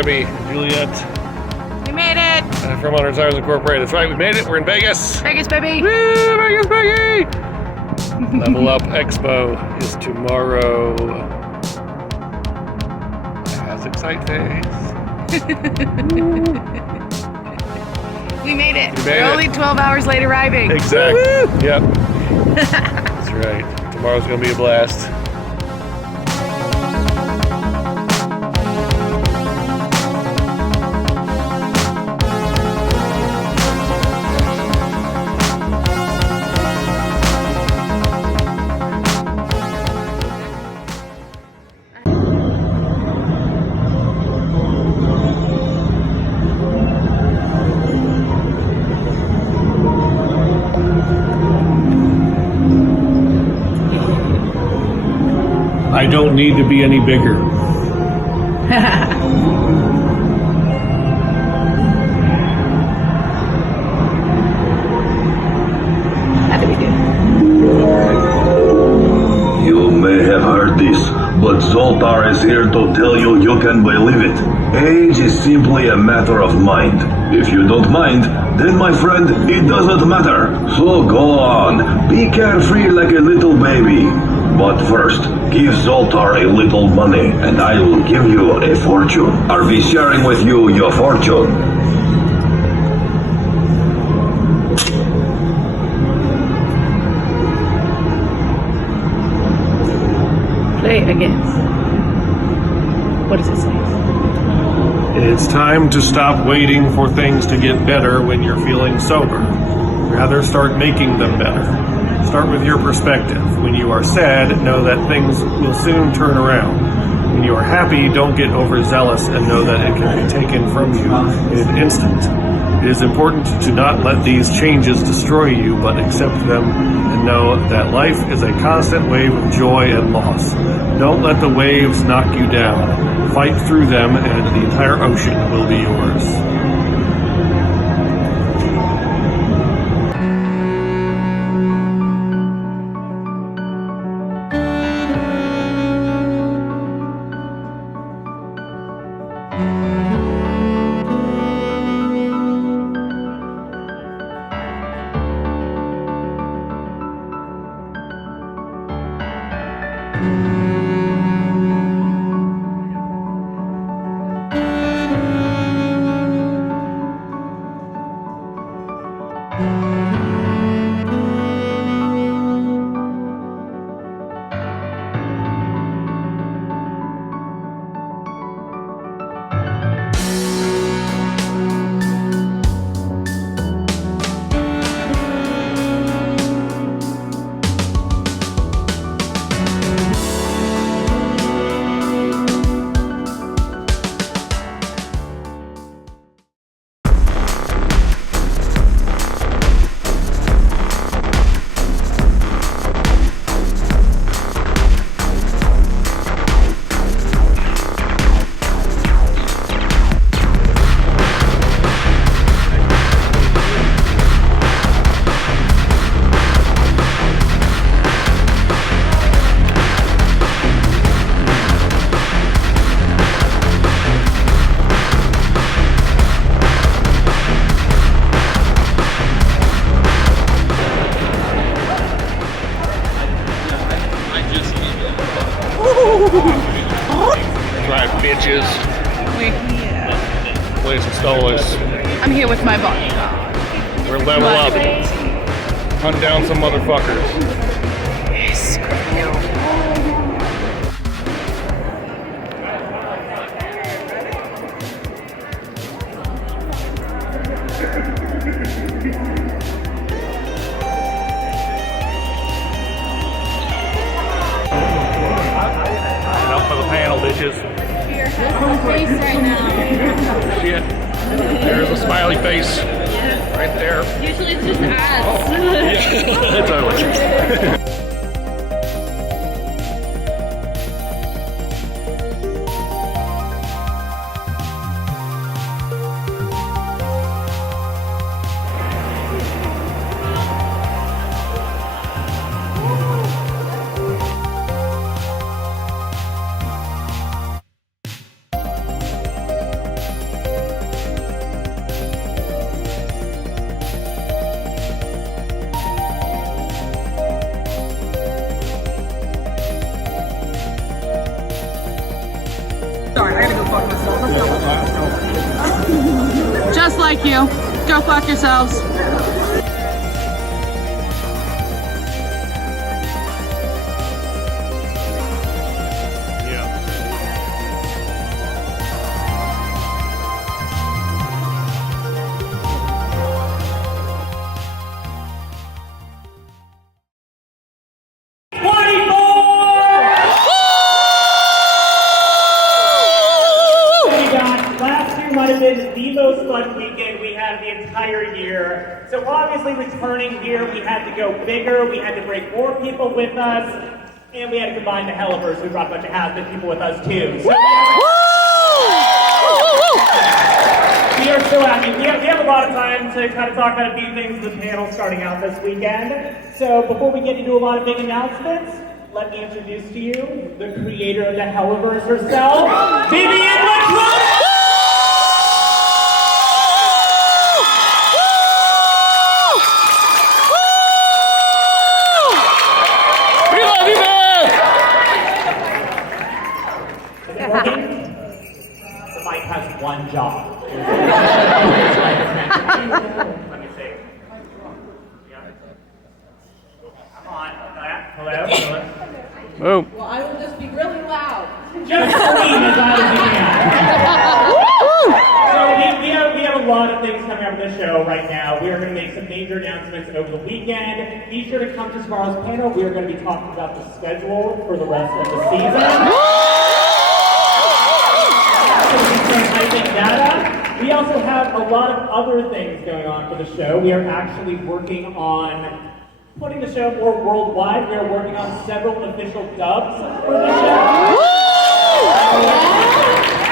Debbie, Juliet. We made it! From Unheard Sirens Incorporated. That's right, we made it. We're in Vegas. Vegas, baby! Woo, Vegas, baby! Level Up Expo is tomorrow. That's exciting. We made it. We made We're it. only 12 hours late arriving. Exactly. Yep. That's right. Tomorrow's gonna be a blast. I don't need to be any bigger. How do we do? You may have heard this, but Zoltar is here to tell you you can believe it. Age is simply a matter of mind. If you don't mind, then my friend, it doesn't matter. So go on, be carefree like a little baby. But first, give Zoltar a little money, and I will give you a fortune. I'll be sharing with you your fortune. Play again. What does it say? It's time to stop waiting for things to get better when you're feeling sober. Rather, start making them better. Start with your perspective. When you are sad, know that things will soon turn around. When you are happy, don't get overzealous and know that it can be taken from you in an instant. It is important to not let these changes destroy you, but accept them and know that life is a constant wave of joy and loss. Don't let the waves knock you down. Fight through them and the entire ocean will be yours. Right, bitches. We're here. Play some Stolas. I'm here with my bodyguard. We're level up. Hunt down some motherfuckers. Yes, Up for the panel, bitches. Face right now. Shit. There's a smiley face. Right there. Usually it's just ads. Yeah, totally. like you. Go fuck yourselves. The most fun weekend we had the entire year. So obviously returning here, we had to go bigger, we had to bring more people with us, and we had to combine the Hellaverse. We brought a bunch of has-been people with us too. So we are so happy. We have a lot of time to kind of talk about a few things in the panel starting out this weekend. So before we get into a lot of big announcements, let me introduce to you the creator of the Hellaverse herself, Vivziepop! One job. Let me see. Yeah. Come on. Hello? Oh. Well, I will just be really loud. Just scream as loud as you can. So we have a lot of things coming up in the show right now. We are going to make some major announcements over the weekend. Be sure to come to tomorrow's panel. We are going to be talking about the schedule for the rest of the season. Data. We also have a lot of other things going on for the show. We are actually working on putting the show more worldwide. We are working on several official dubs for the show.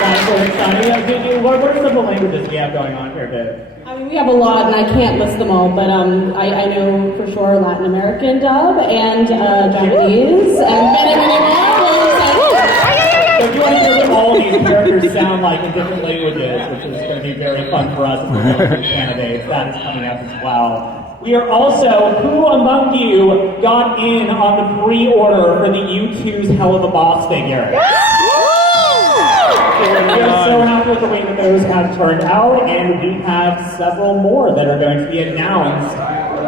That's so exciting. What are some of the languages we have going on here, Viv? I mean, we have a lot, and I can't list them all, but I know for sure Latin American dub and Japanese and many more. So if you want to hear what all these characters sound like in different languages, which is going to be very fun for us as the candidates, that is coming up as well. We are also, who among you got in on the pre-order for the U2's Helluva Boss figure? We are so happy with the way that those have turned out, and we have several more that are going to be announced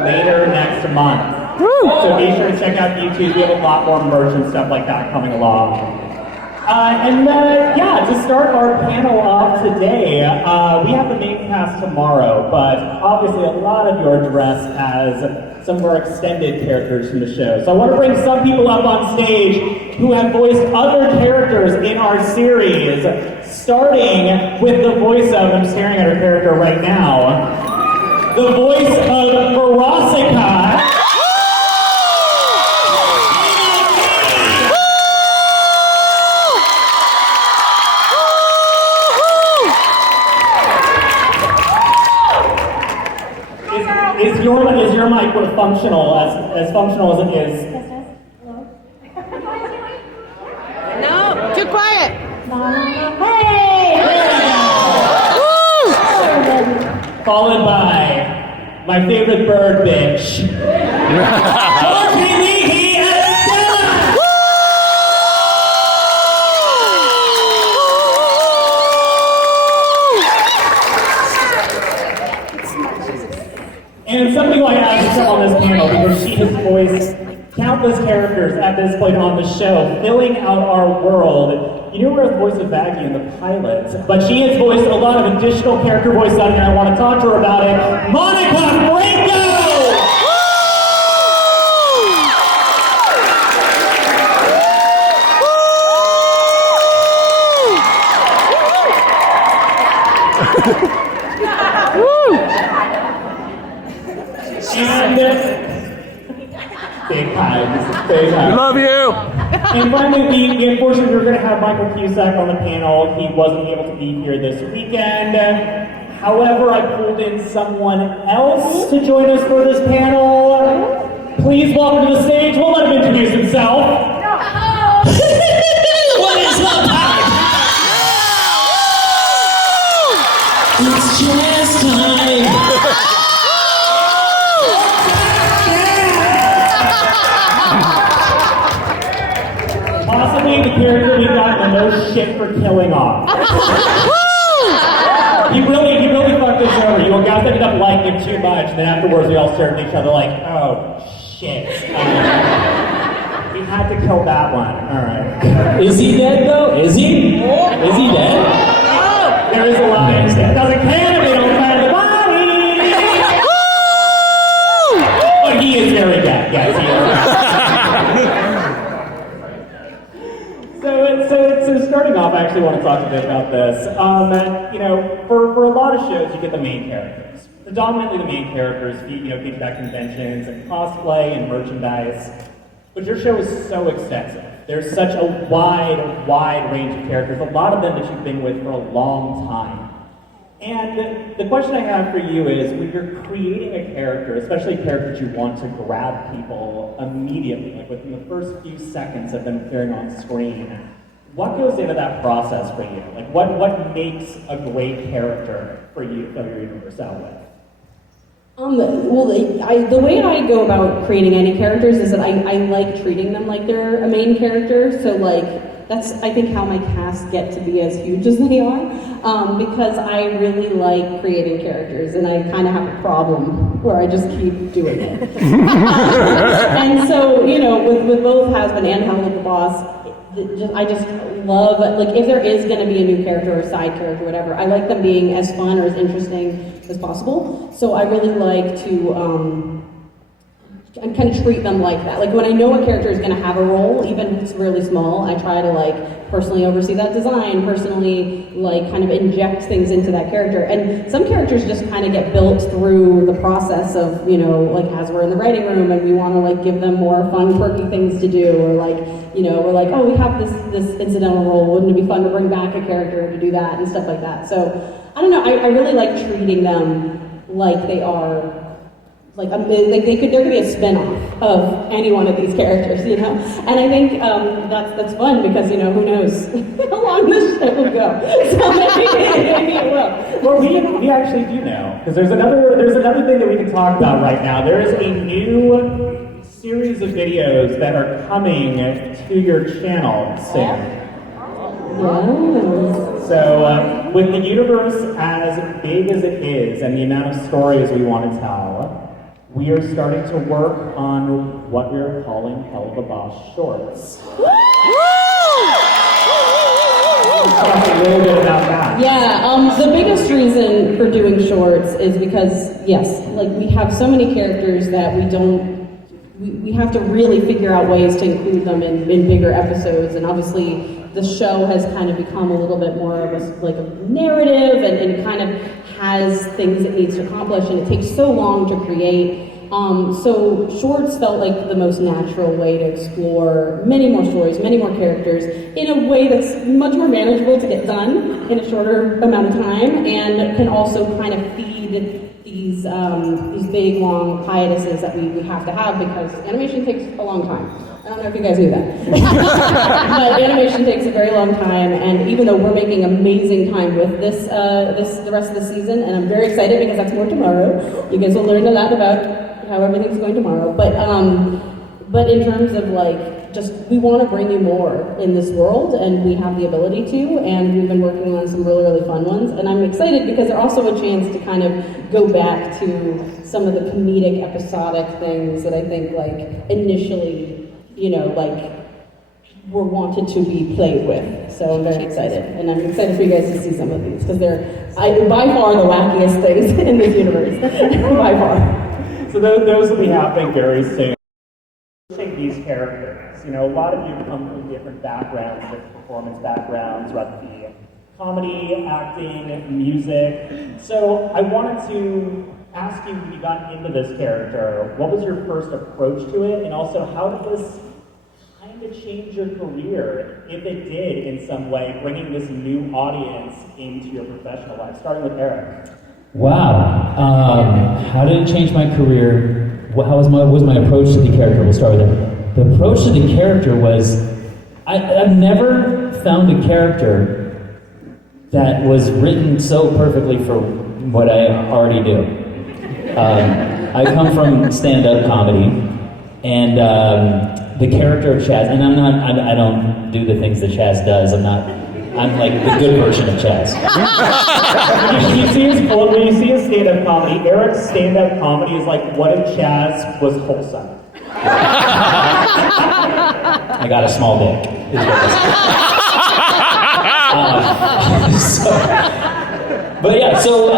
later next month. So be sure to check out the U2s. We have a lot more merch and stuff like that coming along. To start our panel off today, we have the main cast tomorrow, but obviously a lot of you are dressed as some of our extended characters from the show. So I want to bring some people up on stage who have voiced other characters in our series, starting with the voice of, I'm staring at her character right now, the voice of Veronica. Is your mic functional as functional as it is? No, too quiet. Followed by my favorite bird bitch, Georgie Leahy and Stella. And somebody who I asked to on this panel because she has voiced countless characters at this point on the show, filling out our world. You knew her as voice of Maggie in the pilot, but she has voiced a lot of additional character voices on here. I want to talk to her about it. Monica Franco! Big time. Big time. We love you! And finally, unfortunately, we're going to have Michael Cusack on the panel. He wasn't able to be here this weekend. However, I pulled in someone else to join us for this panel. Please welcome to the stage. We'll let him introduce himself. What is up, It's jazz time! Possibly the character we got the most shit for killing off. He really fucked us over. liked him too much, and then afterwards we all stared at each other like, oh, shit. We had to kill that one. All right. Is he dead though? Is he? Is he dead? No! There is a line. It doesn't count if they don't find the body! But he is very dead. Yes, he is. So starting off, I actually want to talk a bit about this. For a lot of shows, you get the main characters. Predominantly the main characters, featured at conventions and cosplay and merchandise. But your show is so extensive. There's such a wide range of characters, a lot of them that you've been with for a long time. And the question I have for you is, when you're creating a character, especially a character that you want to grab people immediately, like within the first few seconds of them appearing on screen, what goes into that process for you? Like, what makes a great character for you, for your universe out with? The way I go about creating any characters is that I like treating them like they're a main character. So that's I think how my casts get to be as huge as they are, because I really like creating characters, and I kind of have a problem where I just keep doing it. And so with both Has-Been and Helluva Boss, I just love, if there is going to be a new character or a side character or whatever, I like them being as fun or as interesting as possible. So I really like to kind of treat them like that. Like when I know a character is going to have a role, even if it's really small, I try to personally oversee that design, personally kind of inject things into that character. And some characters just kind of get built through the process of, as we're in the writing room and we want to give them more fun, quirky things to do, or we're like, oh, we have this incidental role, wouldn't it be fun to bring back a character to do that and stuff like that. So I don't know, I really like treating them like they are there could be a spin-off of any one of these characters, And I think that's fun because, who knows how long this shit will go. So maybe it will. Well, we actually do know, because there's another thing that we can talk about right now. There is a new series of videos that are coming to your channel soon. Yes. So, with the universe as big as it is and the amount of stories we want to tell, we are starting to work on what we're calling Helluva Boss shorts. Talk a little bit about that. Yeah, the biggest reason for doing shorts is because, yes, we have so many characters that we have to really figure out ways to include them in bigger episodes, and obviously the show has kind of become a little bit more of a narrative and kind of has things it needs to accomplish, and it takes so long to create. So shorts felt like the most natural way to explore many more stories, many more characters, in a way that's much more manageable to get done in a shorter amount of time, and can also kind of feed these big, long hiatuses that we have to have, because animation takes a long time. I don't know if you guys knew that. But animation takes a very long time, and even though we're making amazing time with the rest of the season, and I'm very excited because that's more tomorrow. You guys will learn a lot about how everything's going tomorrow. But in terms of we want to bring you more in this world, and we have the ability to, and we've been working on some really, really fun ones, and I'm excited because they're also a chance to kind of go back to some of the comedic, episodic things that I think initially, were wanted to be played with. So I'm very excited, and I'm excited for you guys to see some of these, because they're by far the wackiest things in this universe, by far. So those will be happening very soon. These characters, a lot of you come from different backgrounds, different performance backgrounds, whether it be comedy, acting, music. So I wanted to ask you, when you got into this character, what was your first approach to it, and also how did this kind of change your career, if it did in some way, bringing this new audience into your professional life? Starting with Eric. Wow. How did it change my career? How was my approach to the character? We'll start with that. The approach to the character was, I've never found a character that was written so perfectly for what I already do. I come from stand-up comedy, and the character of Chaz, and I don't do the things that Chaz does. I'm not I'm like the good version of Chaz. When you see his stand-up comedy, Eric's stand-up comedy is like, what if Chaz was wholesome? I got a small dick. Is what this is. But yeah, so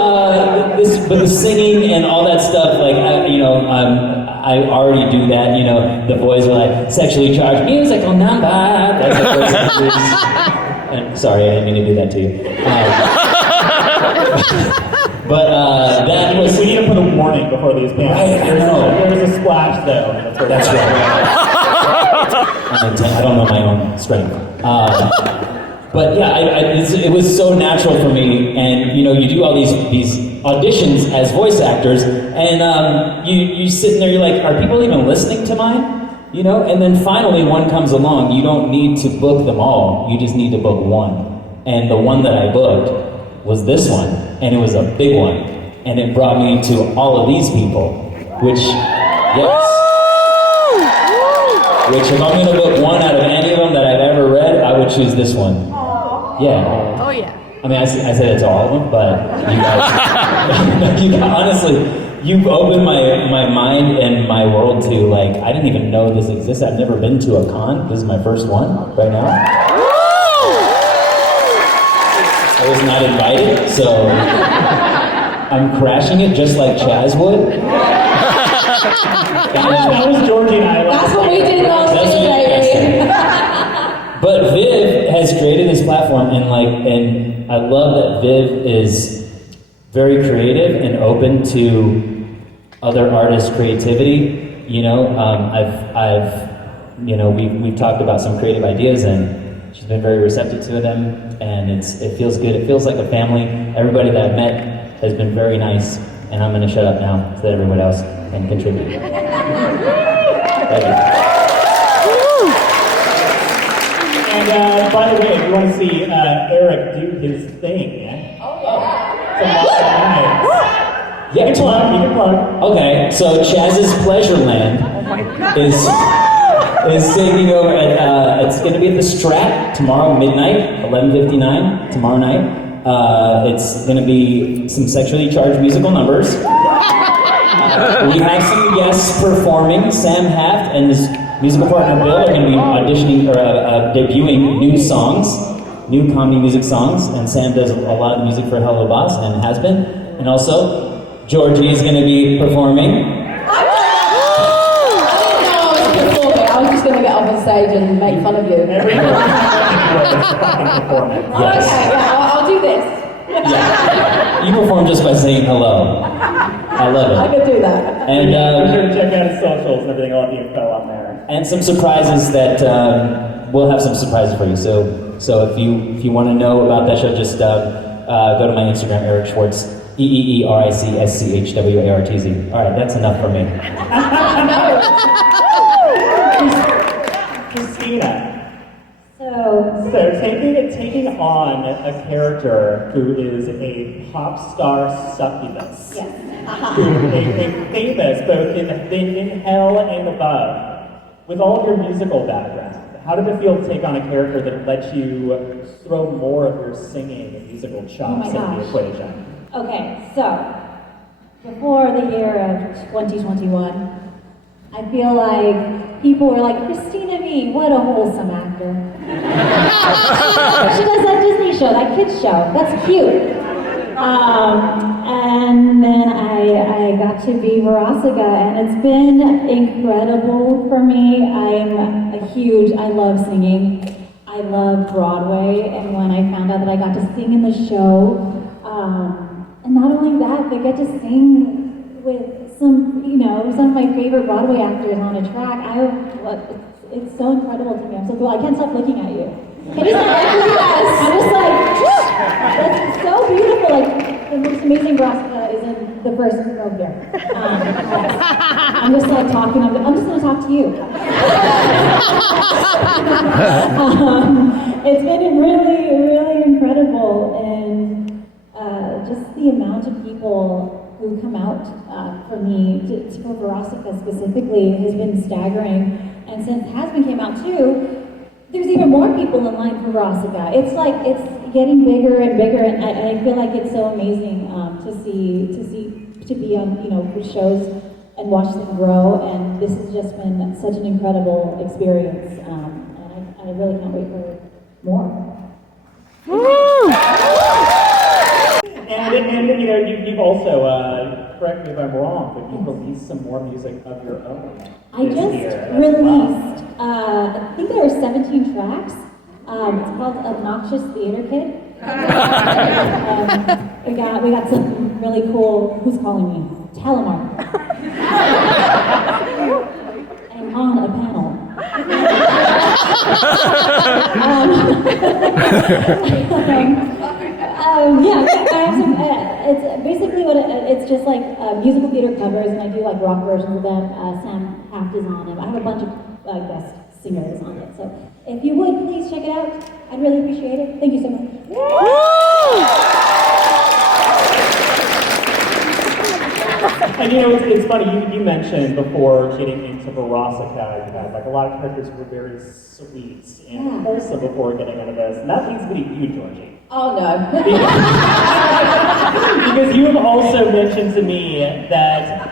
but the singing and all that stuff, like I already do that. You know, the boys are like sexually charged musical number. That's the first thing. And sorry, I didn't mean to do that to you. But that was. We need to put a warning before these bands. I know. There's a splash though. That's right. I don't know my own strength. But yeah, it was so natural for me, and you know, you do all these auditions as voice actors, and you sit in there, you're like, are people even listening to mine? You know, and then finally one comes along. You don't need to book them all. You just need to book one, and the one that I booked was this one, and it was a big one, and it brought me to all of these people, which if I'm going to book one out of any of them that I've ever read, I would choose this one. Yeah. Oh yeah. I mean, I said it to all of them, but you guys, honestly, you've opened my mind and my world to, like, I didn't even know this existed. I've never been to a con. This is my first one right now. I was not invited, so I'm crashing it just like Chaz would. That was Georgie and I. That's what we did last Tuesday. But Viv has created this platform, and I love that Viv is very creative and open to other artists' creativity. You know, we've talked about some creative ideas, and she's been very receptive to them, and it feels good. It feels like a family. Everybody that I've met has been very nice, and I'm going to shut up now so that everyone else can contribute. Thank you. And by the way, if you want to see Eric do his thing, tomorrow night. Yeah, you can plug. Okay, so Chaz's Pleasureland is taking over at, it's going to be at the Strat tomorrow midnight, 11:59 tomorrow night. It's going to be some sexually charged musical numbers. We have some guests performing. Sam Haft and his musical partner Bill are going to be auditioning or debuting new songs, new comedy music songs, and Sam does a lot of the music for Helluva Boss and has been. And also, Georgie is going to be performing. I was just going to get off on stage and make fun of you. Every performance. Yes. Okay, yeah, I'll do this. Yeah. You perform just by saying hello. I love it. I could do that. And be sure to check out his socials and everything, all the info on there. And some surprises that we'll have some surprises for you. So if you want to know about that show, just go to my Instagram, Eric Schwartz, EEERICSCHWARTZ. All right, that's enough for me. Christina. So taking on a character who is a pop star succubus. yes. Who is famous both in hell and above. With all of your musical background, how did it feel to take on a character that lets you throw more of your singing and musical chops into the equation? Okay, so before the year of 2021, I feel like people were like, Christina Mee, what a wholesome actor. She does that Disney show, that kids show, that's cute. And then I got to be Verosica, and it's been incredible for me. I love singing. I love Broadway, and when I found out that I got to sing in the show, and not only that, they get to sing with some of my favorite Broadway actors on a track. It's so incredible to me. I'm so cool. I can't stop looking at you. Can you stop looking at us? I'm just like, that's so beautiful. Like, the most amazing Verosica is in the first row here. I'm just like talking. I'm just going to talk to you. It's been really, really incredible, and just the amount of people who come out for me, for Verosica specifically, has been staggering. And since Hasbin came out too, there's even more people in line for Rossica. It's like, it's getting bigger and bigger, and I feel like it's so amazing to be on, shows and watch them grow, and this has just been such an incredible experience, and I really can't wait for more. And you've also, correct me if I'm wrong, but you've released some more music of your own. I just released, I think there are 17 tracks. It's called Obnoxious Theater Kid. We got some really cool, who's calling me? Talamar. I'm on a panel. I have some, it's basically it's just like musical theater covers, and I do like rock versions of them. Sam Haft is on them. I have a bunch of guest singers on it. So if you would, please check it out. I'd really appreciate it. Thank you so much. And it's funny, you mentioned before getting into Verosica, you had like a lot of characters who were very sweet and wholesome before getting into this. And that leads me to you, Georgie. Oh no. Because you have also mentioned to me that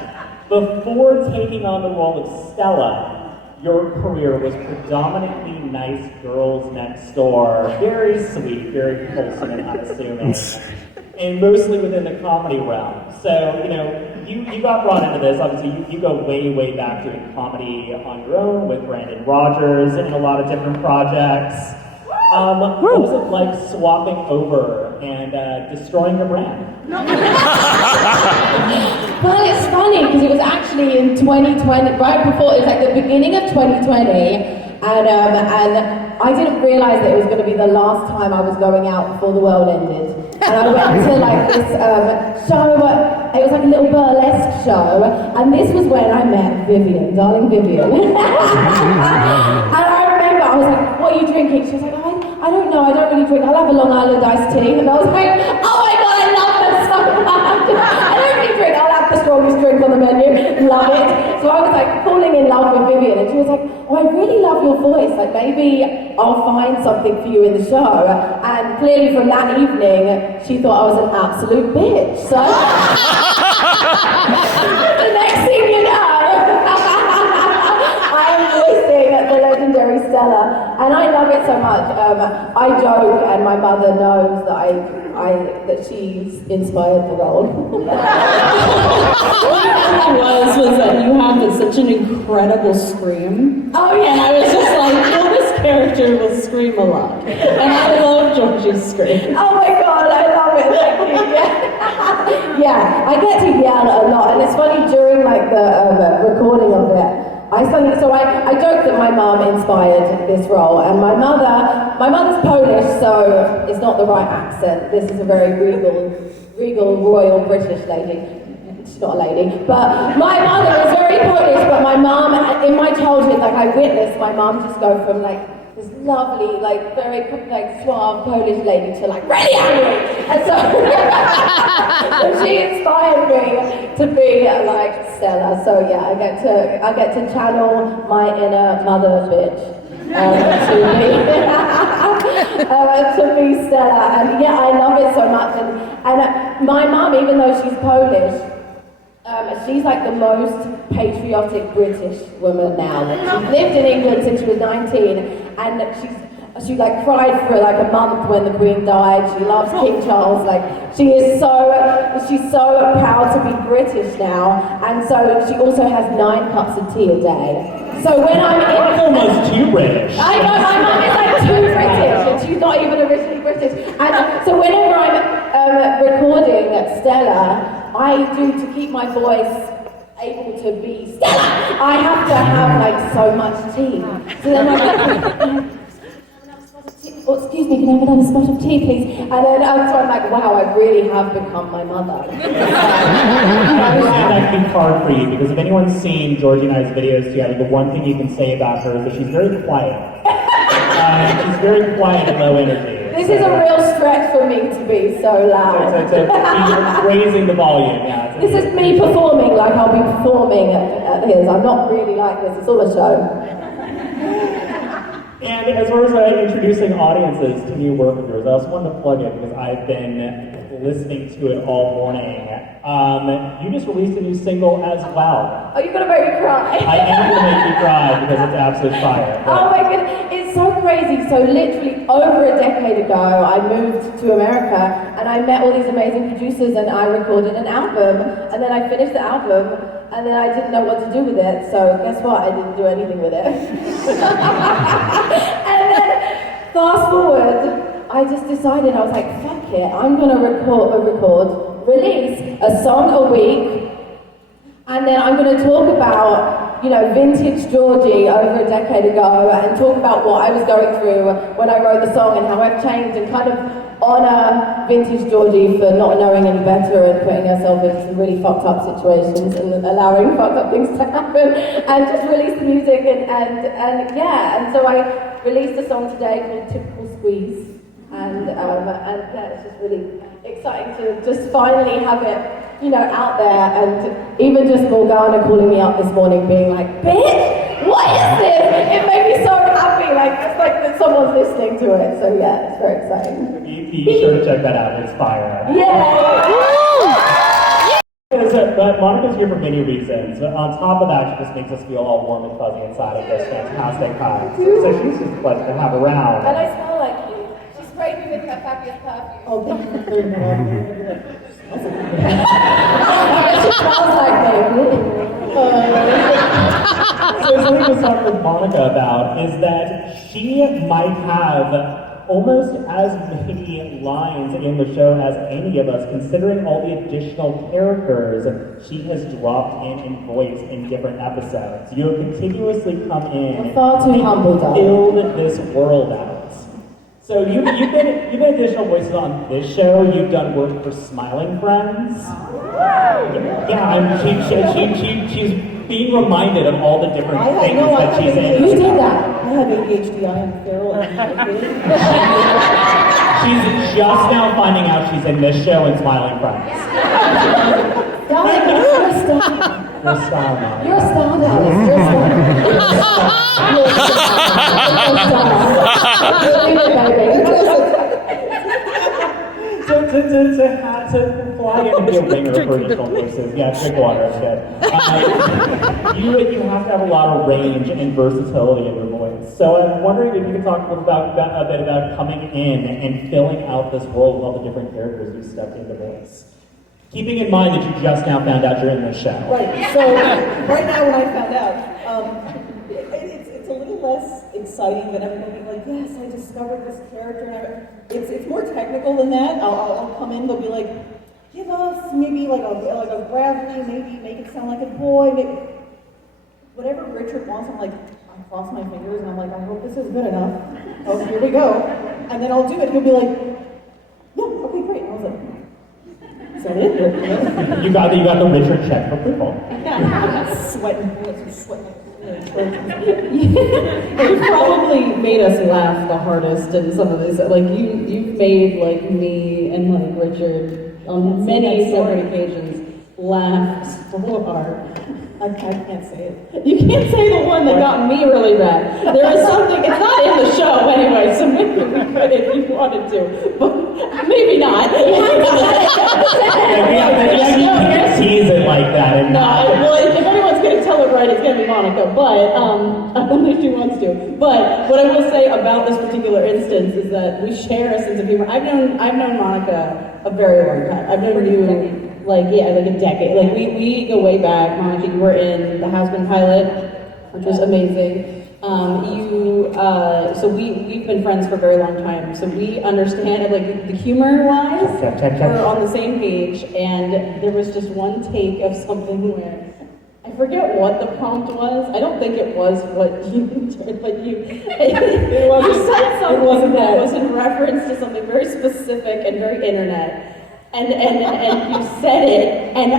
before taking on the role of Stella, your career was predominantly nice girls next door, very sweet, very wholesome and unassuming, and mostly within the comedy realm. So, you got brought into this, obviously you go way, way back doing comedy on your own with Brandon Rogers and in a lot of different projects. What was it like swapping over and destroying your brand? Well, it's funny because it was actually in 2020, right before, it was like the beginning of 2020, and I didn't realize that it was going to be the last time I was going out before the world ended. And I went to like this show, it was like a little burlesque show, and this was when I met Vivian, darling Vivian. And I remember, I was like, what are you drinking? She was like, I don't know, I don't really drink, I'll have a Long Island iced tea. And I was like, oh my god, I love that so much. I don't really drink, I'll have the strongest drink on the menu, love it. So I was like falling in love with Vivian, and she was like, oh, I really love your voice, like maybe I'll find something for you in the show. And clearly from that evening, she thought I was an absolute bitch. So the next thing you know, I am voicing the legendary Stella, and I love it so much. I joke, and my mother knows that she's inspired the role. What was that you have such an incredible scream. Oh yeah. And I was just like, this character will scream a lot. And I love Georgie's scream. Oh my god, I love it. Thank you. Yeah, I get to yell a lot, and it's funny during like the recording of it. I joke that my mom inspired this role, and my mother's Polish, so it's not the right accent. This is a very regal, royal British lady. She's not a lady, but my mother is very Polish, but my mom, in my childhood, like I witnessed my mom just go from like this lovely, like very like suave Polish lady to like really angry, and so she inspired me to be like Stella. So yeah, I get to channel my inner mother bitch to be Stella, and yeah, I love it so much. And my mom, even though she's Polish, she's like the most patriotic British woman now. She's lived in England since she was 19, and she like cried for like a month when the Queen died. She loves King Charles. Like she's so proud to be British now, and so she also has 9 cups of tea a day. So when I'm in, almost too British. I know my mum is like too British, and she's not even originally British. And so whenever I'm recording Stella, I do, to keep my voice able to be Stella, I have to have like so much tea. So then I'm like, oh, excuse me, can I have another spot of tea, please? And then so I'm like, wow, I really have become my mother. I understand that can be hard for you, because if anyone's seen Georgie and I's videos together, the one thing you can say about her is that she's very quiet. She's very quiet and low energy. This is a real stretch for me to be so loud. So raising the volume, yeah. This is me performing like I'll be performing at his. I'm not really like this, it's all a show. And as far as introducing audiences to new work of yours, I also wanted to plug it because I've been listening to it all morning. You just released a new single as well. Oh, you're gonna make me cry. I am gonna make you cry because it's absolute fire. Oh my goodness, it's so crazy. So literally over a decade ago, I moved to America and I met all these amazing producers and I recorded an album. And then I finished the album and then I didn't know what to do with it. So guess what? I didn't do anything with it. And then fast forward, I just decided, I was like, fuck it, I'm gonna release a song a week, and then I'm gonna talk about, vintage Georgie over a decade ago, and talk about what I was going through when I wrote the song and how I've changed, and kind of honor vintage Georgie for not knowing any better and putting herself in some really fucked up situations and allowing fucked up things to happen, and just release the music and so I released a song today called Typical Squeeze. And yeah, it's just really exciting to just finally have it, out there. And even just Morgana calling me up this morning being like, bitch, what is this? It made me so happy. Like, it's like that someone's listening to it. So yeah, it's very exciting. Be sure to check that out. It's fire. Yeah! But Monica's here for many reasons. But on top of that, she just makes us feel all warm and fuzzy inside of this fantastic time. So she's just a pleasure to have around. And I smell like you. She sprayed me with her fabulous perfume. Oh, thank you very much. She smells like me. So something to talk with Monica about is that she might have almost as many lines in the show as any of us, considering all the additional characters she has dropped in voice in different episodes. You have continuously come in We're far too humble, and filled this world out. So you've been additional voices on this show. You've done work for Smiling Friends. Yeah, she's being reminded of all the different things that she's in. You did that. I have ADHD, I am feral. She's just now finding out she's in this show and Smiling Friends. Darling, you're a star. You're a star now. You're a star, darling. You're a star. To fly in and be a ringer for additional voices, yeah, drink water, it's good. You have to have a lot of range and versatility in your voice. So I'm wondering if you could talk a little a bit about coming in and filling out this world with all the different characters you stepped into voice. Keeping in mind that you just now found out you're in this show. Right, so right now when I found out, it's a little less exciting than everyone being like, yes, I discovered this character. And it's more technical than that. I'll come in, they'll be like, give us maybe like a gravity, maybe make it sound like a boy, maybe whatever Richard wants. I'm like, I cross my fingers and I'm like, I hope this is good enough. Oh, here we go. And then I'll do it. He'll be like, yeah, okay, great. And I was like, is that it? You got the Richard check for approval. Sweating bullets, sweating. You've probably made us laugh the hardest in some of this. Like you've made like me and like Richard on many separate occasions laugh so hard. I can't say it. You can't say the one that got me really bad. There was something. It's not in the show anyway, so maybe we could if you wanted to, but maybe not. You can't tease it like that. And well, if anyone's going to tell it right, it's going to be Monica, but I don't think she wants to. But what I will say about this particular instance is that we share a sense of humor. I've known Monica a very long time. I've known you like a decade. Like we go way back. Monica, you were in the Has-Been pilot, which was amazing. So we've been friends for a very long time, so we understand, like, the humor-wise, we're on the same page, and there was just one take of something where, I forget what the prompt was. I don't think it was what you did, but you said something that was in reference to something very specific and very internet. And you said it, and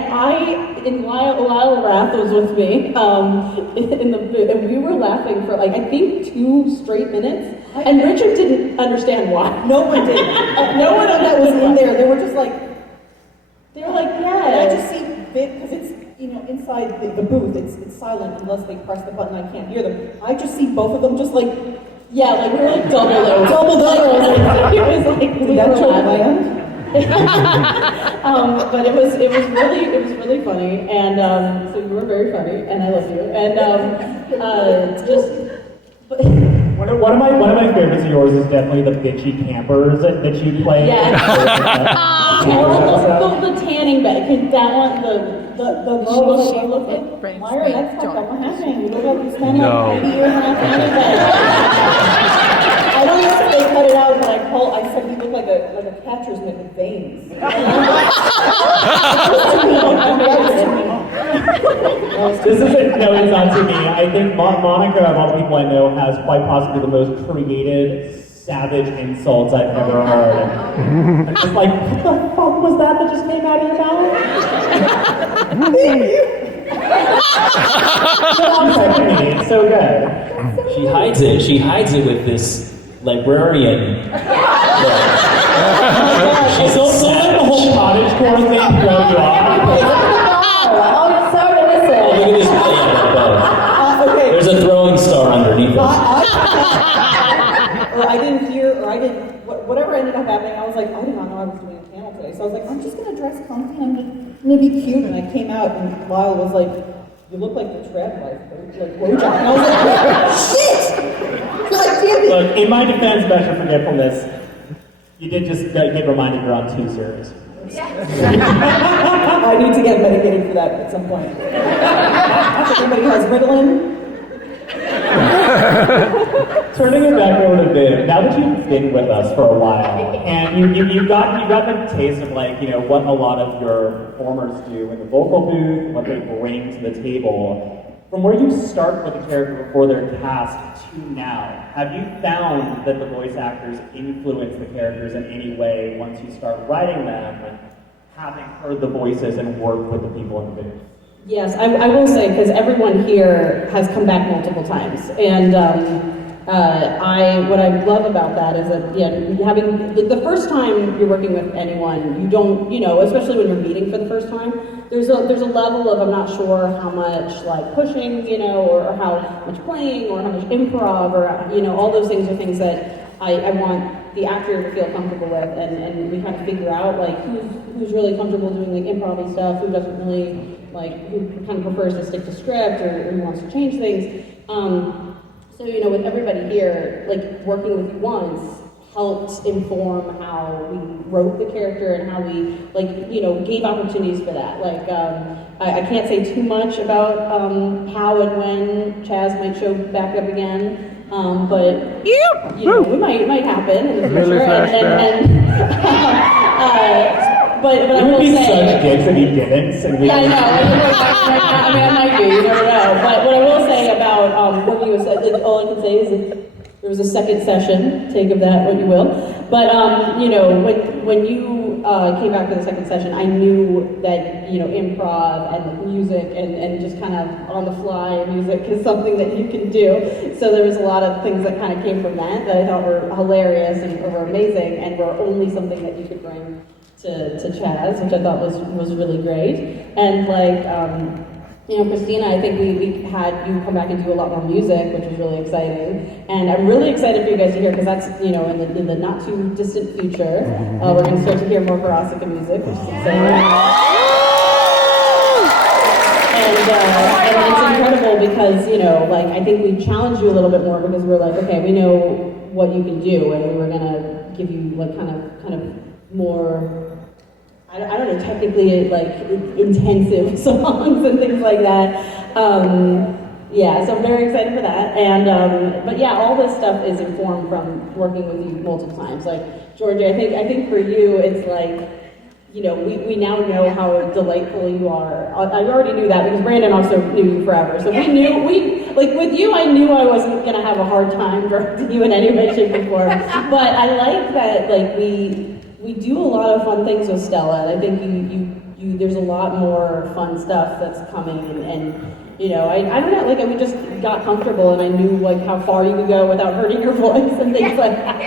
Lyle Rath was with me in the booth, and we were laughing for like I think 2 straight minutes, and Richard didn't understand why. No one did. No one that was in there. They were like, yeah. And I just see because it's inside the booth, it's silent unless they press the button. I can't hear them. I just see both of them just like Yeah, like we were like doubled over. Doubled over. It was like we Did that were show laughing. land? But it was really funny, and so you were very funny, and I love you, and One of my favorites of yours is definitely the bitchy campers that you play. Yeah. the tanning bed, cause that one, the Myra, that's not what happening. You look like you spent No. like 80 years on a tanning bed. I don't know if they cut it out, but I said you look like a catcher's mitt with veins. This isn't, no, it's not to me. I think Monica, of all the people I know, has quite possibly the most creative, savage insults I've ever heard. I'm just like, what the fuck was that just came out of your mouth? It's so good. She hides it. She hides it with this librarian. She's So let the whole cottage core thing throw you off. Oh, sorry, Oh, listen. look at this. Okay. There's a throwing star underneath it. Or I didn't hear, or I didn't, whatever ended up happening, I was like, I did not know I was doing a panel today. So I was like, I'm just going to dress comfy and I'm just going to be cute. And I came out and Lyle was like, you look like the Trev life, like Wojak. And I was like, shit! God damn it! Look, in my defense, Measure Forgetfulness, you did just get reminded you're on 2 series. I need to get medicated for that at some point. If anybody has Ritalin. Turning it back over to Viv, now that you've been with us for a while, and you got the taste of like, you know, what a lot of your performers do in the vocal booth, what they bring to the table. From where you start with a character before they're cast to now, have you found that the voice actors influence the characters in any way once you start writing them, having heard the voices and worked with the people in the booth? Yes, I will say, because everyone here has come back multiple times, and what I love about that is that, having the first time you're working with anyone, you don't, especially when you're meeting for the first time, there's a level of, I'm not sure how much like pushing, or how much playing, or how much improv, or all those things are things that I want the actor to feel comfortable with, and we kind of figure out like who's really comfortable doing like improv stuff, who doesn't really who kind of prefers to stick to script, or who wants to change things. So with everybody here, like working with you once helped inform how we wrote the character and how we gave opportunities for that. I can't say too much about how and when Chaz might show back up again. But it might happen in the future. But I will say, such dicks if he didn't. Yeah, I know. I might do. You never know. But what I will say about working with, all I can say is that there was a second session. Take of that what you will. But when you came back for the second session, I knew that improv and music and just kind of on the fly music is something that you can do. So there was a lot of things that kind of came from that I thought were hilarious and were amazing, and were only something that you could bring to Chaz, which I thought was really great. And Christina, I think we had you come back and do a lot more music, which was really exciting. And I'm really excited for you guys to hear, because that's, in the not too distant future, we're going to start to hear more Verostica music, which is exciting. And it's incredible because, I think we challenged you a little bit more, because we're like, okay, we know what you can do, and we were going to give you kind of more, I don't know, technically intensive songs and things like that. So I'm very excited for that. And but all this stuff is informed from working with you multiple times. Like Georgie, I think for you it's we now know how delightful you are. I already knew that because Brandon also knew you forever. So with you, I knew I wasn't gonna have a hard time directing you in any way, shape, or form. But I like that we do a lot of fun things with Stella, and I think you there's a lot more fun stuff that's coming, and I don't know, we just got comfortable, and I knew how far you could go without hurting your voice and things like that.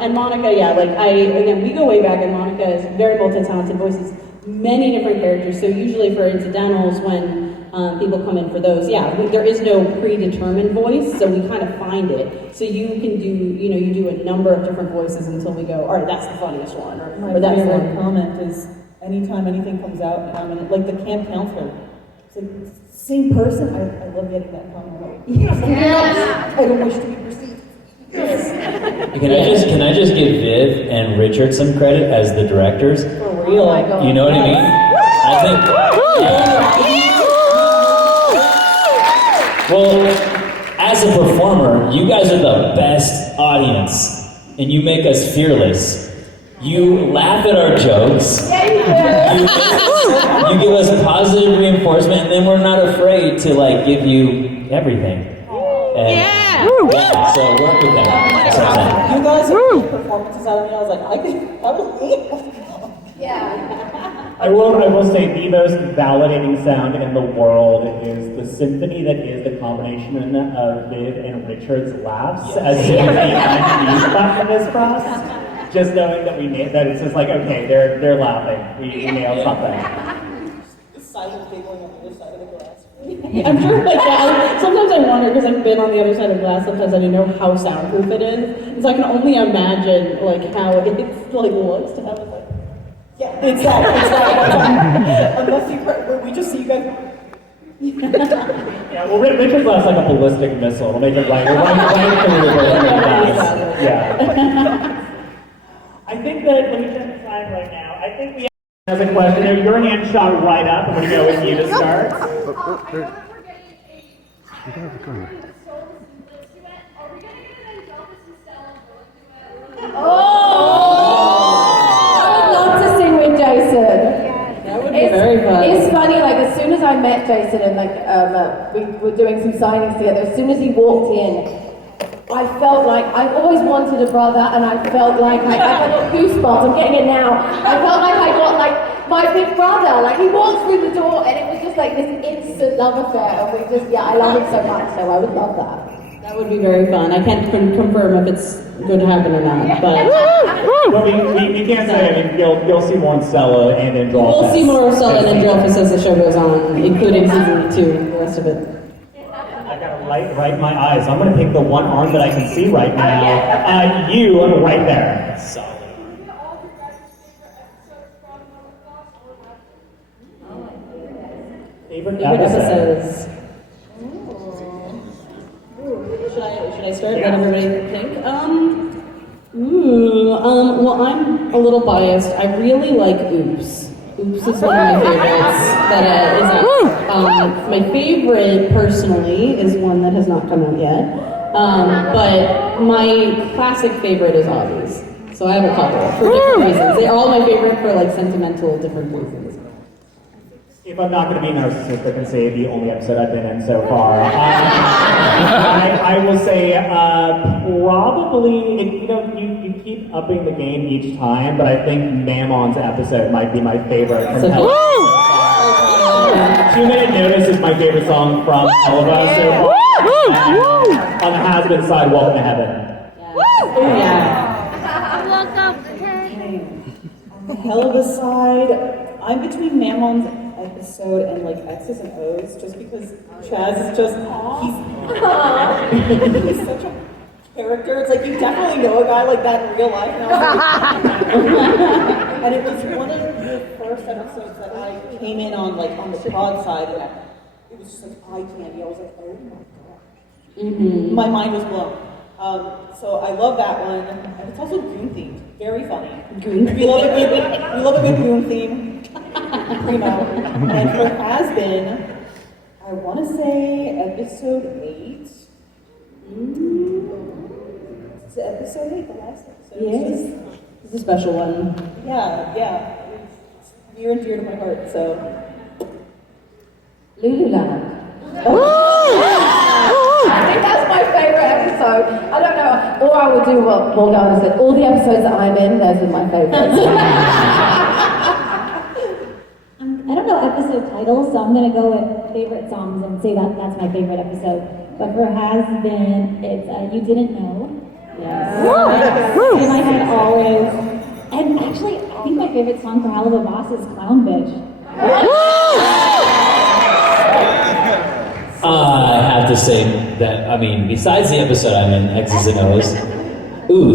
And Monica, we go way back, and Monica is very multi-talented, voices many different characters. So usually for incidentals, when people come in for those. Yeah, there is no predetermined voice, so we kind of find it. So you can do, you do a number of different voices until we go, all right, that's the funniest one, or that's the favorite one. comment is anytime anything comes out, and I'm in it, like the camp counselor. It's like, same person. I love getting that comment. Yeah. I don't wish to be perceived. Can I just give Viv and Richard some credit as the directors? For real. Oh my God. You know what I mean? I think. Well, as a performer, you guys are the best audience, and you make us fearless. You laugh at our jokes. You give us positive reinforcement, and then we're not afraid to give you everything. And, yeah, so work with that. That's what I'm saying. You guys have performances out of me. I was like, I could probably. Yeah. I will say the most validating sound in the world is the symphony that is the combination of Viv and Richard's laughs as soon as the unmute button is pressed. Just knowing that we made that, it's just like, okay, they're laughing. We nailed something. The silent giggling on the other side of the glass. I'm sure sometimes I wonder, because I've been on the other side of the glass, sometimes I don't know how soundproof it is. And so I can only imagine how it's looks to have it Yeah, it's that. Unless we just see you guys. Yeah, well, Richard's laughs like a ballistic missile. It'll make it right through the glass. Yeah. I think that, let me check the time right now. I think we have a question. Your hand shot right up. I'm going to go with you to start. I know we're getting a Are we getting an Elvis and Stella duet? Oh! I would love to sing with Jason. That would be very fun. It's funny, as soon as I met Jason and we were doing some signings together, as soon as he walked in, I felt like I always wanted a brother, and I felt like I got goosebumps. I'm getting it now. I felt like I got my big brother. He walked through the door, and it was just this instant love affair. And we just, I love him so much. So I would love that. That would be very fun. I can't confirm if it's going to happen or not, but Well, we can't say. I mean, you'll see more in Stella and in Drolfus. we'll see more of Stella and Drolfus as the show goes on, including season 2 and the rest of it. I got to right in my eyes. I'm going to pick the one arm that I can see right now. You right there. Solid. Favorite episodes. Should I start? Let everybody think. Well, I'm a little biased. I really like Oops. Oops is one of my favorites. My favorite, personally, is one that has not come out yet. But my classic favorite is Aussies. So I have a couple for different reasons. They're all my favorite for sentimental different reasons. If I'm not going to be narcissistic and say the only episode I've been in so far, I will say probably, you keep upping the game each time, but I think Mammon's episode might be my favorite from Helluva. 2 Minute Notice is my favorite song from Helluva so far. On the has-been side, Welcome to Heaven. Welcome. On the Helluva side, I'm between Mammon's episode and X's and O's, just because Chaz is just he's such a character. It's you definitely know a guy like that in real life. And it was one of the first episodes that I came in on on the prod side, and it was just eye candy. I was like, oh my gosh. Mm-hmm. My mind was blown. So I love that one, and it's also Goon themed. Very funny. We love a good Goon theme. Primo. And for Has Been, I want to say episode 8. Is it episode 8, the last episode? Yes. It's a special one. Yeah. It's near and dear to my heart, so. Lululand. I think that's my favorite episode. I don't know, or I would do what Morgana said. All the episodes that I'm in, those are my favorites. I don't know episode titles, so I'm going to go with favorite songs and say that's my favorite episode. But for Has Been, it's You Didn't Know. Yes. In my head always. And actually, I think my favorite song for Helluva Boss is Clown Bitch. to say that, I mean, besides the episode I'm in, X's and O's,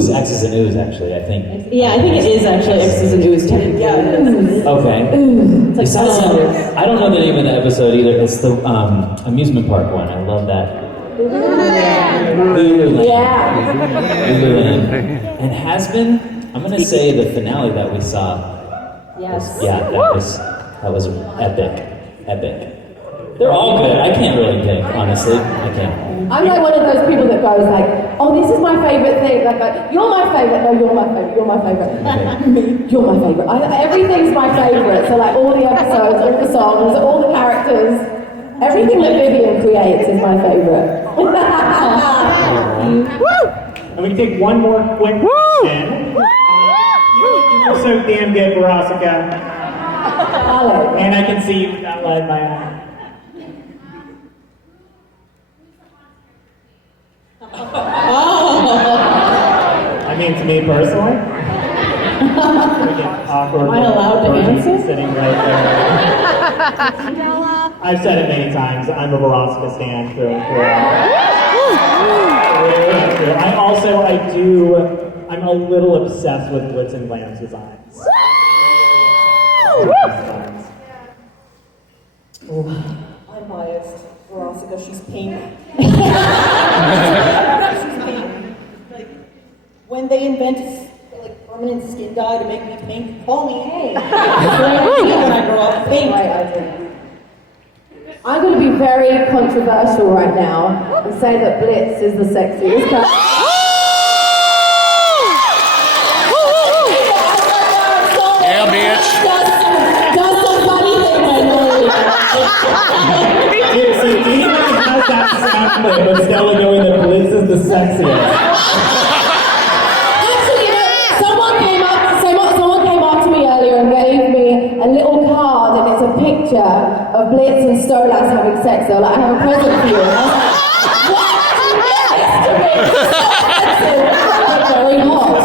X's and O's actually, I think. Yeah, I think it is actually X's and O's technically. Yeah, it is. Okay. Besides that, I don't know the name of the episode either. It's the amusement park one. I love that. Lululand. Yeah. Lululand. And has been, I'm gonna say the finale that we saw. Yes. Yeah, that was epic. They're all good. I can't really pick, honestly. I can't. I'm like one of those people that goes like, oh, this is my favorite thing. Like, you're my favorite. No, you're my favorite. You're my favorite. You're my favorite. Everything's my favorite. So like all the episodes, all the songs, all the characters, everything that Vivian creates is my favorite. And we can take one more quick question. You're so damn good, Veronica. And I can see you with that light in my eye. I mean, to me personally. Awkward. Am I allowed to answer? Sitting right there. I've said it many times. I'm a Veronica stan through and through. I'm a little obsessed with Blitz and Glam's designs. I'm biased. Veronica, she's pink. She's pink. Like, when they invented permanent skin dye to make me pink, call me. Hey. When I grow up pink. I'm going to be very controversial right now and say that Blitz is the sexiest character. Yeah, bitch. Does some funny things, I know. It's even has that sound clip, but still going that Blitz is the sexiest. Actually, someone came up to me earlier and gave me a little card, and it's a picture of Blitz and Stolas having sex. They're like, I have a present for you. And I was like, what? It's very hot.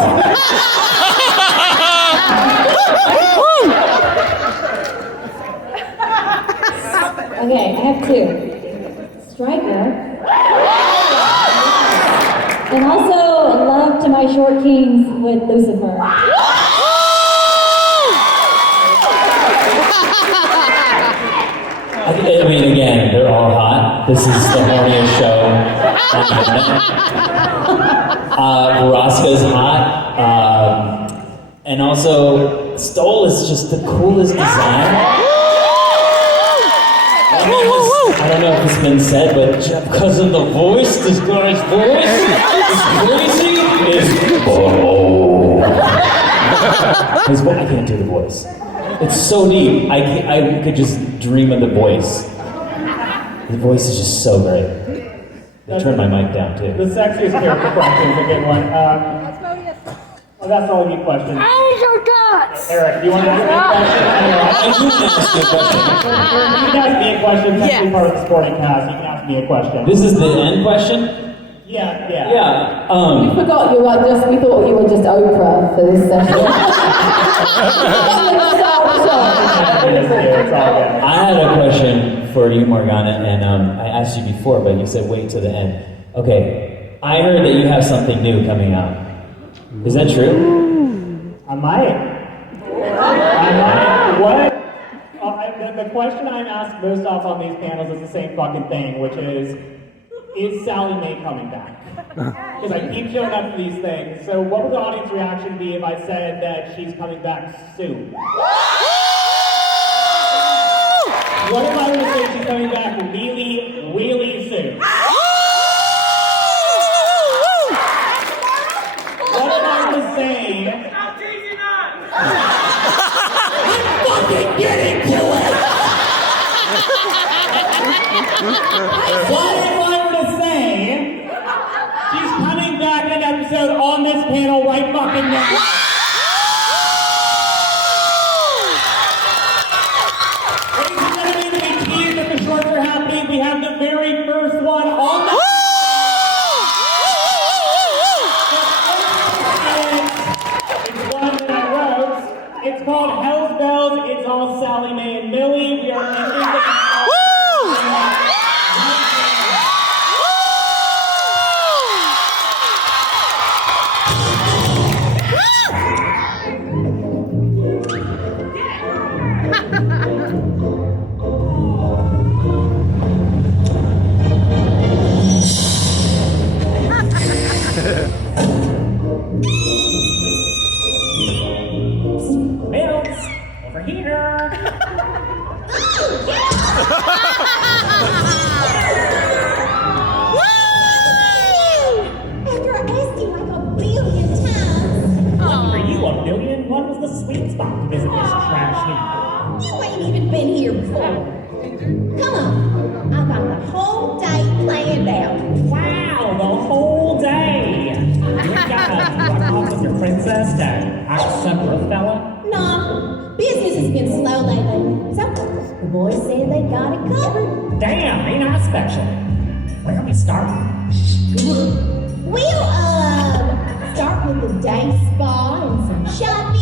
Okay, I have two. Striker. And also love to my short kings with Lucifer. I mean, again, they're all hot. This is the horniest show. Veroska's hot. And also, Stoll is just the coolest design. I don't know if it's been said, but because of the voice, this guy's voice is crazy. His voice, I can't do the voice. It's so deep. I could just dream of the voice. The voice is just so great. I turned my mic down too. The sexiest character question is a good one. Well, that's all you questions. Eric, do you want to ask me a question? I do want to ask you a question. You can ask me a question. That's actually part of the sporting cast. You can ask me a question. This is the end question? Yeah. We forgot you were just, we thought you were just Oprah for this session. I had a question for you, Morgana, and I asked you before, but you said wait till the end. Okay, I heard that you have something new coming out. Is that true? I might. What? The question I'm asked most often on these panels is the same fucking thing, which is Sally Mae coming back? Because I keep showing up for these things. So what would the audience reaction be if I said that she's coming back soon? What if I were to say she's coming back really, really soon? What if I were to say... I'm fucking getting to it! What if I were to say she's coming back in an episode on this panel right fucking now? Ladies and gentlemen, we tease that the shorts are happening. We have the very first one on the It's one that I wrote. It's called Hell's Bells. It's all Sally Mae and Millie. We are ending the Bills, over here. After I asked you like a billion times. For you, a billion. One was the sweet spot to visit this trash heap. You ain't even been here before. Come on. I got the whole day planned out. Wow, the whole day. You got to run off with your princess to act separate fella? Nah, business has been slow lately. So, the boys said they got it covered. Damn, ain't I special? Where are we starting? We'll, start with the day spa and some shopping.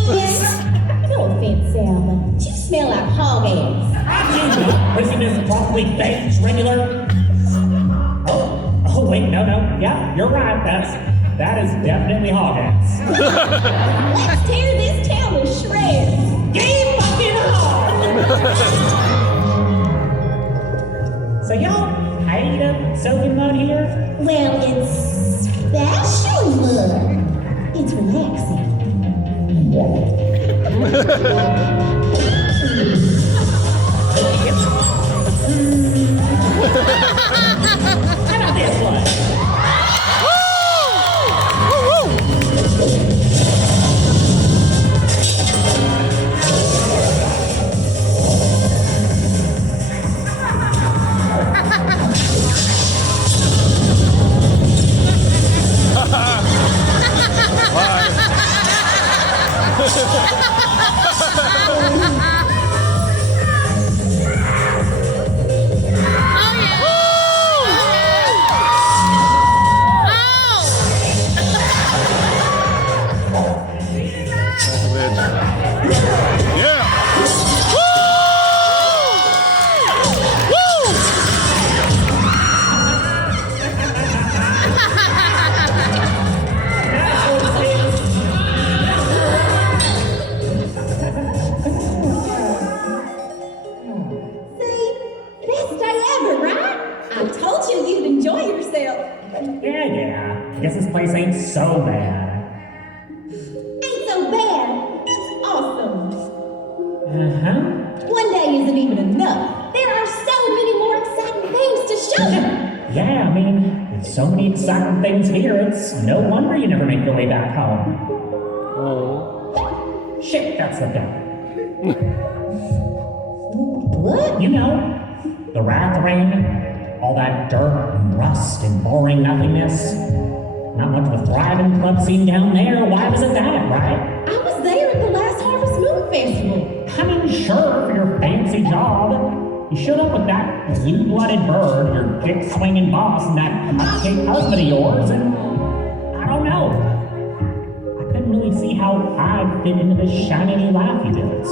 No offense, Sal, but you smell like hog ass. I do not. Prison is properly baked, regular. Oh, wait, no. Yeah, you're right. That is definitely hog ass. Let's tear this town to shreds. Game fucking hard! So y'all paid up soaking mud here? Well, it's special mud. It's relaxing. How about this one? Guess this place ain't so bad. Ain't so bad. It's awesome. Uh-huh. One day isn't even enough. There are so many more exciting things to show you. Yeah, I mean, with so many exciting things here, it's no wonder you never make your way back home. Oh. Shit, that's the thing. What? You know, the rat ring, all that dirt and rust and boring nothingness. Not much of a thriving club scene down there. Why wasn't that, right? I was there at the last Harvest Moon Festival. I mean, sure, for your fancy job. You showed up with that blue-blooded bird, your dick-swinging boss, and that cupcake husband of yours, and I don't know. I couldn't really see how I'd fit into this shiny new life you built.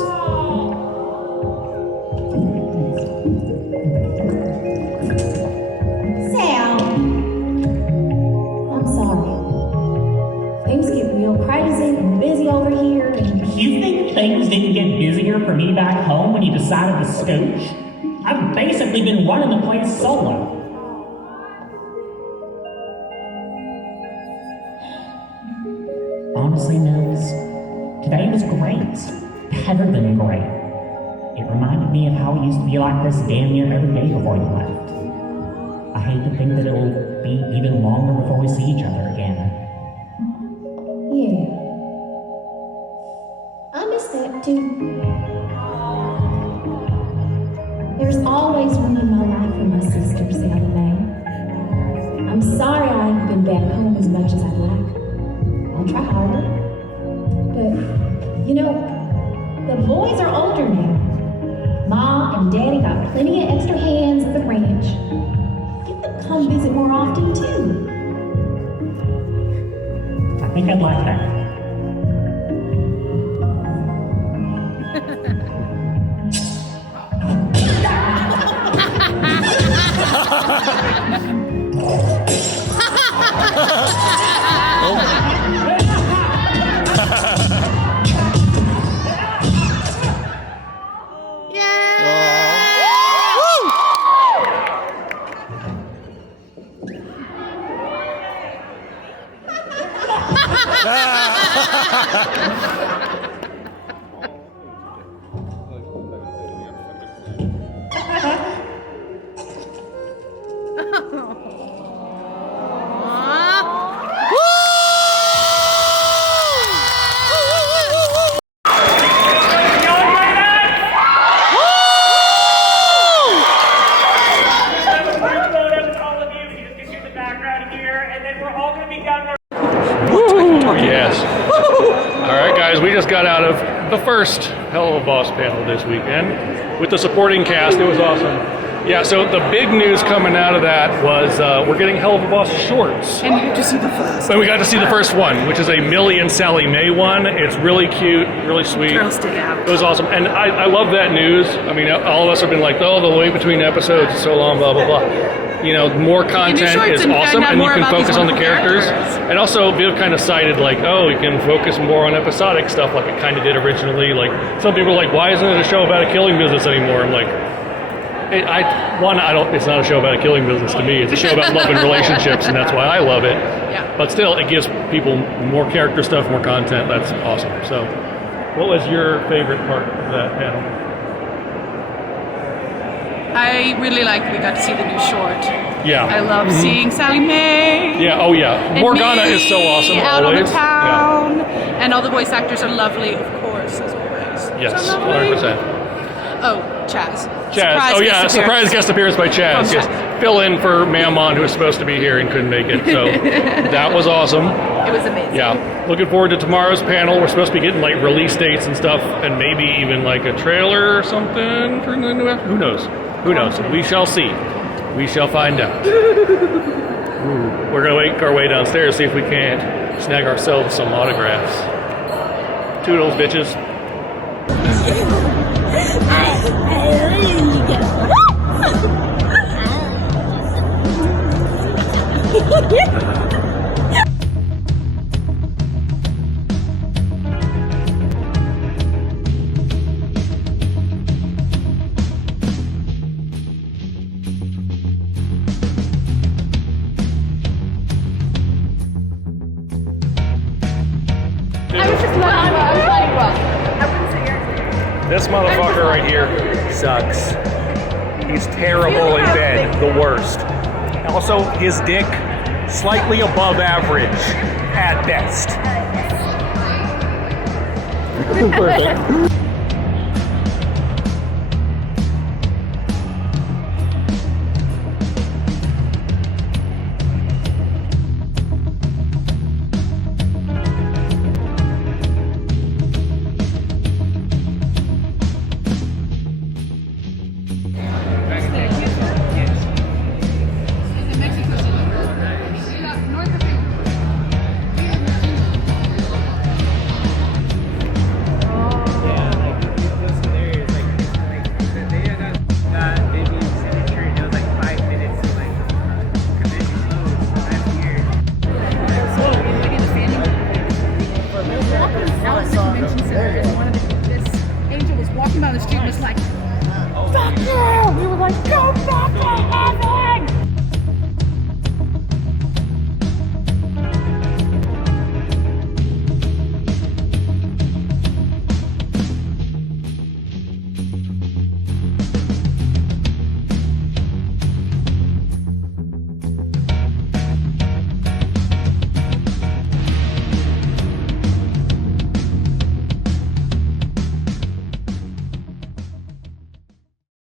Sal, I'm sorry. Things get real crazy and busy over here. You think things didn't get busier for me back home when you decided to scooch? I've basically been running the place solo. Honestly, Nils, today was great. Better than great. It reminded me of how it used to be like this damn near every day before you left. I hate to think that it'll be even longer before we see each other again. Yeah. I miss that too. There's always room in my life for my sister, Sal and May. I'm sorry I haven't been back home as much as I'd like. I'll try harder. But, you know, the boys are older now. Mom and Daddy got plenty of extra hands at the ranch. Get them to come visit more often, too. I think I'd like that. we just got out of the first Helluva Boss panel this weekend with the supporting cast. It was awesome. Yeah, so the big news coming out of that was we're getting Helluva Boss shorts. And you get to see the first. And we got to see the first one, which is a Millie and Sally Mae one. It's really cute, really sweet. Girls Day Out. It was awesome. And I love that news. I mean, all of us have been like, oh, the wait between episodes is so long, blah, blah, blah. You know, more content is awesome, and you can focus on the characters. And also, Viv kind of cited, like, oh, you can focus more on episodic stuff like it kind of did originally. Like, some people are like, why isn't it a show about a killing business anymore? I'm like, it's not a show about a killing business to me. It's a show about love and relationships, and that's why I love it. Yeah. But still, it gives people more character stuff, more content. That's awesome. So, what was your favorite part of that panel? I really liked we got to see the new short. Yeah. I love seeing Sally Mae. Yeah, oh yeah. And Morgana me is so awesome out always. on the town. Yeah. And all the voice actors are lovely, of course, as always. Yes, so 100%. Oh, Chaz. Chaz. Surprise guest appearance by Chaz. Yes. Fill in for Mammon, who was supposed to be here and couldn't make it. So that was awesome. It was amazing. Yeah. Looking forward to tomorrow's panel. We're supposed to be getting like release dates and stuff, and maybe even like a trailer or something for the new episode. Who knows? Who knows? We shall see. We shall find out. We're going to make our way downstairs, see if we can't snag ourselves some autographs. Toodles, bitches. This motherfucker right here sucks. He's terrible in bed, the worst. Also, his dick, slightly above average, at best.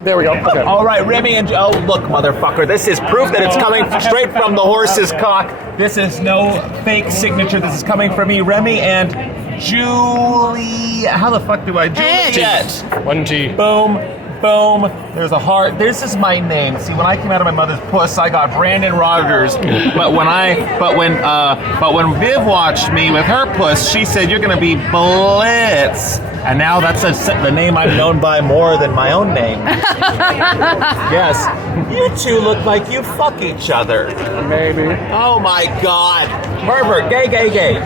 There we go. Okay. All right, Remy and oh, look, motherfucker, this is proof that it's coming straight from the horse's cock. This is no fake signature. This is coming from me, Remy and Julie. How the fuck do I? Juliet. 1 T. Boom. Boom. There's a heart. This is my name. See, when I came out of my mother's puss, I got Brandon Rogers. But when Viv watched me with her puss, she said you're gonna be Blitz. And now that's the name I'm known by more than my own name. Yes. You two look like you fuck each other. Maybe. Oh my God. Pervert. Gay, gay, gay.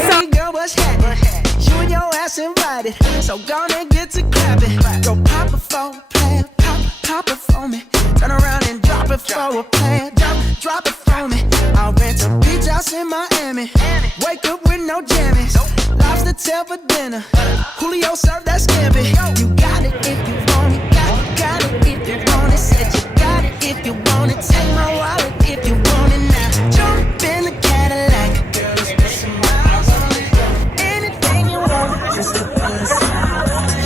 Hey girl, what's happening? You and your ass invited, so gonna get to clapping. Go pop it for a plan, pop it for me. Turn around and drop it for a plan, drop it for me. I'll rent a beach house in Miami. Wake up with no jammies. Lobster tail for dinner. Julio served that scampi. You got it if you want it. Got it if you want it. Said you got it if you want it. Take my wallet if you want it now. Jump in the Cadillac. Girl, let's put some miles on it. Anything you want, just a piece.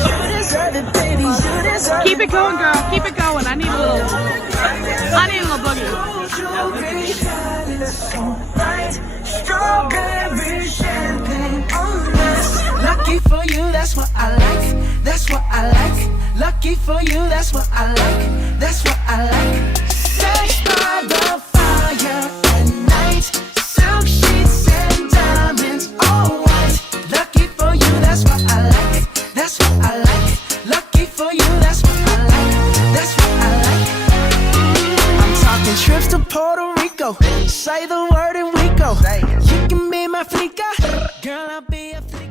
You deserve it, baby. You deserve it. Keep it going, girl. Keep it going. I need a little boogie. Strawberry champagne on Lucky for you, that's what I like. That's what I like. Lucky for you, that's what I like. That's what I like. Sex by the fire at night. Silk sheets and diamonds, all white. Lucky for you, that's what I like. That's what I like. Lucky for you, that's what I like. That's what I like. I'm talking trips to Puerto Rico. Say the word and we go. You can be my flica. Girl, I'll be a flica.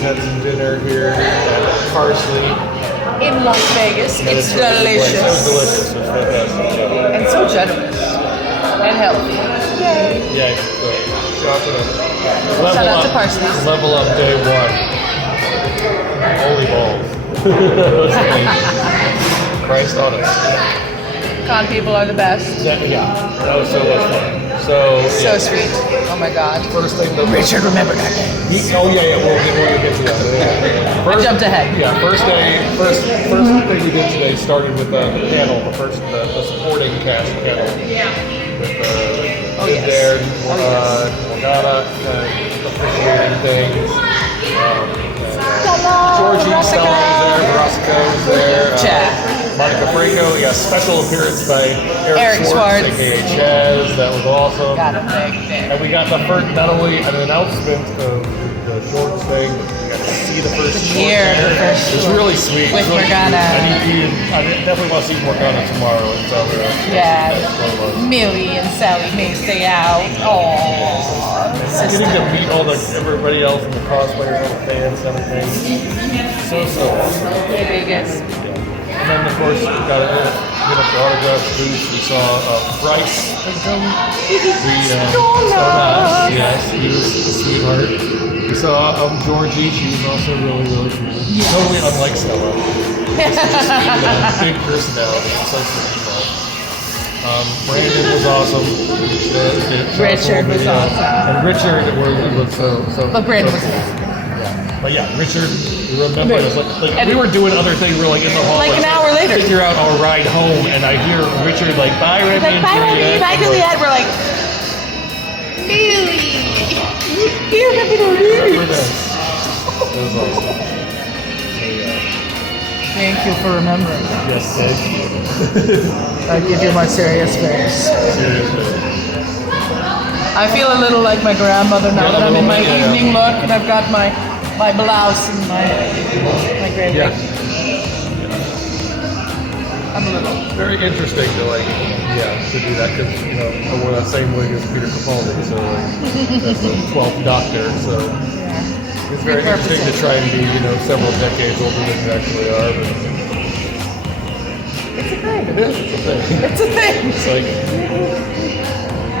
Had some dinner here at Parsley. In Las Vegas. It's delicious. It's delicious. It's fantastic. And so generous. And healthy. Yay. Yeah, so shout Shout out to Parsley. Level up day one. Holy balls. Christ on us. Con people are the best. That was so much fun. So sweet. Oh my God. First thing Richard remembered that day. We'll get to that. I jumped ahead. Yeah, first thing you did today started with the panel, the supporting cast panel. Yeah. With there, Morgana, appreciating things. Georgie was there, Veronica was there. Monica Franco, we got a special appearance by Eric Swartz, aka Chaz. That was awesome. Got a big thing. And we got the first, not only an announcement of the shorts thing, but we got to see the first short there. It's really sweet. With really Morgana. I definitely want to see Morgana tomorrow and tell her. Yeah. Millie and Sally may stay out. Aww. Getting to meet everybody else and the cosplayers, all the fans and everything. So awesome. The biggest. And then, of course, we got the autograph booth. We saw Bryce Pinkham. Yes, he was a sweetheart. We saw Georgie. She was also really, really cool. Yes. Totally unlike Stella. Just big personality. So sweet. Brandon was awesome. Richard was awesome. And Richard was so. But Brandon was awesome. But yeah, Richard, remember, it was like we were doing other things. We were like in the hall, like an hour later, figure out our ride home, and I hear Richard like, "Bye, Remy." Like, bye, Remy. Bye, Juliet. We're like, Millie. Here, happy to Remember this. It was awesome. So, Thank you for remembering. Yes, thank you. I give you my serious face. I feel a little like my grandmother now that I'm in my evening look and I've got my blouse and my gray wig. I'm a little. Very interesting to to do that because I wore that same wig as Peter Capaldi, so that's the 12th Doctor. So it's very interesting to try and be several decades older than you actually are. But it's a thing. It is. It's a thing. It's a thing. It's like.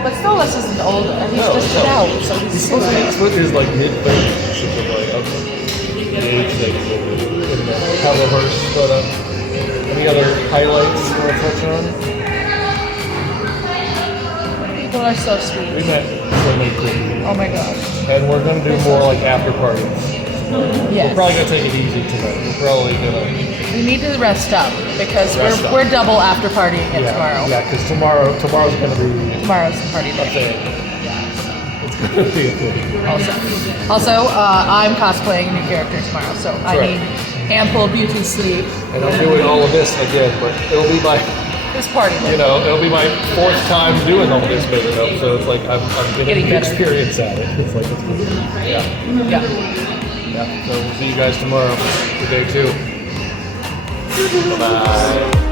But Stolas isn't old. He's just out. So he's with his mid-30s, something of the age that he's in the Hellaverse. But any other highlights you want to touch on? People are so sweet. We met so many cool people. Oh my gosh. And we're going to do more after parties. Yes. We're probably going to take it easy tonight. We're probably going to... We need to rest up because we're double after partying tomorrow. Yeah, because tomorrow's going to be... Tomorrow's the party day. It's going to be a thing. Also, I'm cosplaying a new character tomorrow, so I need ample beauty sleep. And I'm doing all of this again, but it'll be my... This party. It'll be my 4th time doing all this big enough, so it's like I'm getting experience at it. It's like, it's really, Yeah, so we'll see you guys tomorrow for day 2. Bye-bye.